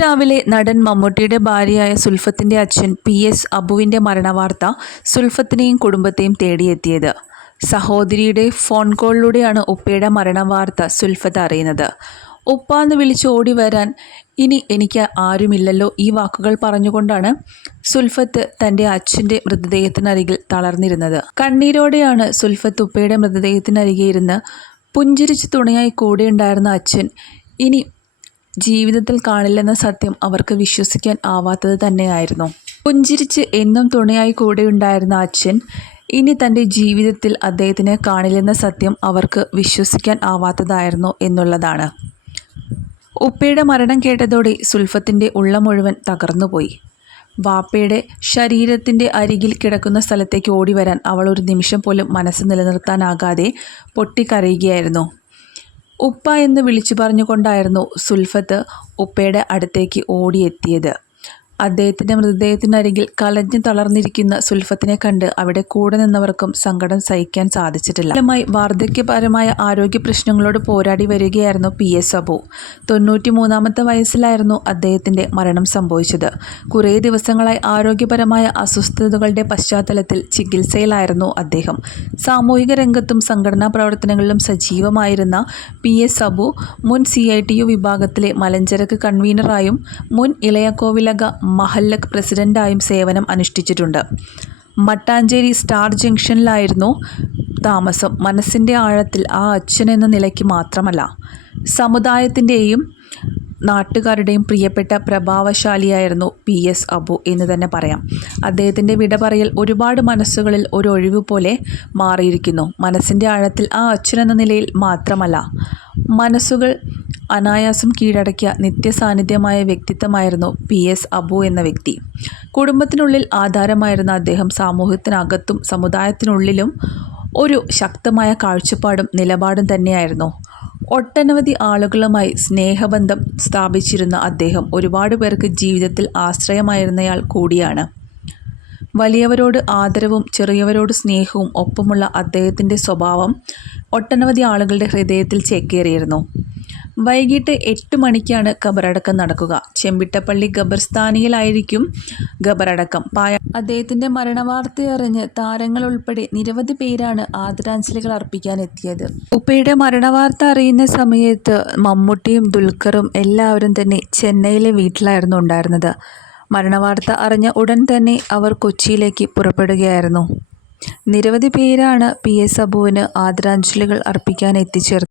രാവിലെ നടൻ മമ്മൂട്ടിയുടെ ഭാര്യയായ സുൽഫത്തിന്റെ അച്ഛൻ പി എസ് അബുവിന്റെ മരണവാർത്ത സുൽഫത്തിനെയും കുടുംബത്തെയും തേടിയെത്തിയത്. സഹോദരിയുടെ ഫോൺ കോളിലൂടെയാണ് ഉപ്പയുടെ മരണവാർത്ത സുൽഫത്ത് അറിയുന്നത്. ഉപ്പ എന്ന് വിളിച്ച് ഓടി വരാൻ ഇനി എനിക്ക് ആരുമില്ലല്ലോ ഈ വാക്കുകൾ പറഞ്ഞുകൊണ്ടാണ് സുൽഫത്ത് തന്റെ അച്ഛന്റെ മൃതദേഹത്തിനരികിൽ തളർന്നിരുന്നത്. കണ്ണീരോടെയാണ് സുൽഫത്ത് ഉപ്പയുടെ മൃതദേഹത്തിനരികെ ഇരുന്ന് പുഞ്ചിരിച്ച് തുണയായി കൂടെയുണ്ടായിരുന്ന അച്ഛൻ ഇനി ജീവിതത്തിൽ കാണില്ലെന്ന സത്യം അവർക്ക് വിശ്വസിക്കാൻ ആവാത്തത് തന്നെയായിരുന്നു. പുഞ്ചിരിച്ച് എന്നും തുണയായി കൂടെയുണ്ടായിരുന്ന അച്ഛൻ ഇനി തന്റെ ജീവിതത്തിൽ അദ്ദേഹത്തിനെ കാണില്ലെന്ന സത്യം അവർക്ക് വിശ്വസിക്കാൻ ആവാത്തതായിരുന്നു എന്നുള്ളതാണ്. ഉപ്പയുടെ മരണം കേട്ടതോടെ സുൽഫത്തിന്റെ ഉള്ള മുഴുവൻ തകർന്നുപോയി. വാപ്പയുടെ ശരീരത്തിന്റെ അരികിൽ കിടക്കുന്ന സ്ഥലത്തേക്ക് ഓടി വരാൻ അവൾ ഒരു നിമിഷം പോലും മനസ്സ് നിലനിർത്താനാകാതെ പൊട്ടിക്കരയുകയായിരുന്നു. ഉപ്പ എന്ന് വിളിച്ചു പറഞ്ഞുകൊണ്ടായിരുന്നു സുൽഫത്ത് ഉപ്പയുടെ അടുത്തേക്ക് ഓടിയെത്തിയത്. അദ്ദേഹത്തിന്റെ മൃതദേഹത്തിനരികിൽ കലഞ്ഞു തളർന്നിരിക്കുന്ന സുൽഫത്തിനെ കണ്ട് അവിടെ കൂടെ നിന്നവർക്കും സങ്കടം സഹിക്കാൻ സാധിച്ചിട്ടില്ല. ഫലമായി വാർദ്ധക്യപരമായ ആരോഗ്യ പ്രശ്നങ്ങളോട് പോരാടി വരികയായിരുന്നു പി എസ് അബു. തൊണ്ണൂറ്റി മൂന്നാമത്തെ വയസ്സിലായിരുന്നു അദ്ദേഹത്തിന്റെ മരണം സംഭവിച്ചത്. കുറേ ദിവസങ്ങളായി ആരോഗ്യപരമായ അസ്വസ്ഥതകളുടെ പശ്ചാത്തലത്തിൽ ചികിത്സയിലായിരുന്നു അദ്ദേഹം. സാമൂഹിക രംഗത്തും സംഘടനാ പ്രവർത്തനങ്ങളിലും സജീവമായിരുന്ന പി എസ് അബു മുൻ സി ഐ ടി യു വിഭാഗത്തിലെ മലഞ്ചരക്ക് കൺവീനറായും മുൻ ഇളയക്കോവിലക മഹല്ലക് പ്രസിഡന്റായും സേവനം അനുഷ്ഠിച്ചിട്ടുണ്ട്. മട്ടാഞ്ചേരി സ്റ്റാർ ജംഗ്ഷനിലായിരുന്നു താമസം. മനസ്സിന്റെ ആഴത്തിൽ ആ അച്ഛൻ എന്ന നിലയ്ക്ക് മാത്രമല്ല സമുദായത്തിന്റെയും നാട്ടുകാരുടെയും പ്രിയപ്പെട്ട പ്രഭാവശാലിയായിരുന്നു പി എസ് അബു എന്ന് തന്നെ പറയാം. അദ്ദേഹത്തിന്റെ വിട പറയൽ ഒരുപാട് മനസ്സുകളിൽ ഒരു ഒഴിവ് പോലെ മാറിയിരിക്കുന്നു. മനസ്സിന്റെ ആഴത്തിൽ ആ അച്ഛനെന്ന നിലയിൽ മാത്രമല്ല മനസ്സുകൾ അനായാസം കീഴടക്കിയ നിത്യസാന്നിധ്യമായ വ്യക്തിത്വമായിരുന്നു പി എസ് അബു എന്ന വ്യക്തി. കുടുംബത്തിനുള്ളിൽ ആധാരമായിരുന്ന അദ്ദേഹം സമൂഹത്തിനകത്തും സമുദായത്തിനുള്ളിലും ഒരു ശക്തമായ കാഴ്ചപ്പാടും നിലപാടും തന്നെയായിരുന്നു. ഒട്ടനവധി ആളുകളുമായി സ്നേഹബന്ധം സ്ഥാപിച്ചിരുന്ന അദ്ദേഹം ഒരുപാട് പേർക്ക് ജീവിതത്തിൽ ആശ്രയമായിരുന്നയാൾ കൂടിയാണ്. വലിയവരോട് ആദരവും ചെറിയവരോട് സ്നേഹവും ഒപ്പമുള്ള അദ്ദേഹത്തിന്റെ സ്വഭാവം ഒട്ടനവധി ആളുകളുടെ ഹൃദയത്തിൽ ചേക്കേറിയിരുന്നു. വൈകിട്ട് എട്ട് മണിക്കാണ് ഖബറടക്കം നടക്കുക. ചെമ്പിട്ടപ്പള്ളി ഖബർസ്ഥാനിയിലായിരിക്കും ഖബറടക്കം. പായ അദ്ദേഹത്തിന്റെ മരണവാർത്തയറിഞ്ഞ് താരങ്ങൾ ഉൾപ്പെടെ നിരവധി പേരാണ് ആദരാഞ്ജലികൾ അർപ്പിക്കാൻ എത്തിയത് ഉപ്പയുടെ മരണവാർത്ത അറിയുന്ന സമയത്ത് മമ്മൂട്ടിയും ദുൽഖറും എല്ലാവരും തന്നെ ചെന്നൈയിലെ വീട്ടിലായിരുന്നു ഉണ്ടായിരുന്നത്. മരണവാർത്ത അറിഞ്ഞ ഉടൻ തന്നെ അവർ കൊച്ചിയിലേക്ക് പുറപ്പെടുകയായിരുന്നു. നിരവധി പേരാണ് പി എസ് അബുവിന് ആദരാഞ്ജലികൾ അർപ്പിക്കാൻ എത്തിച്ചേർന്നത്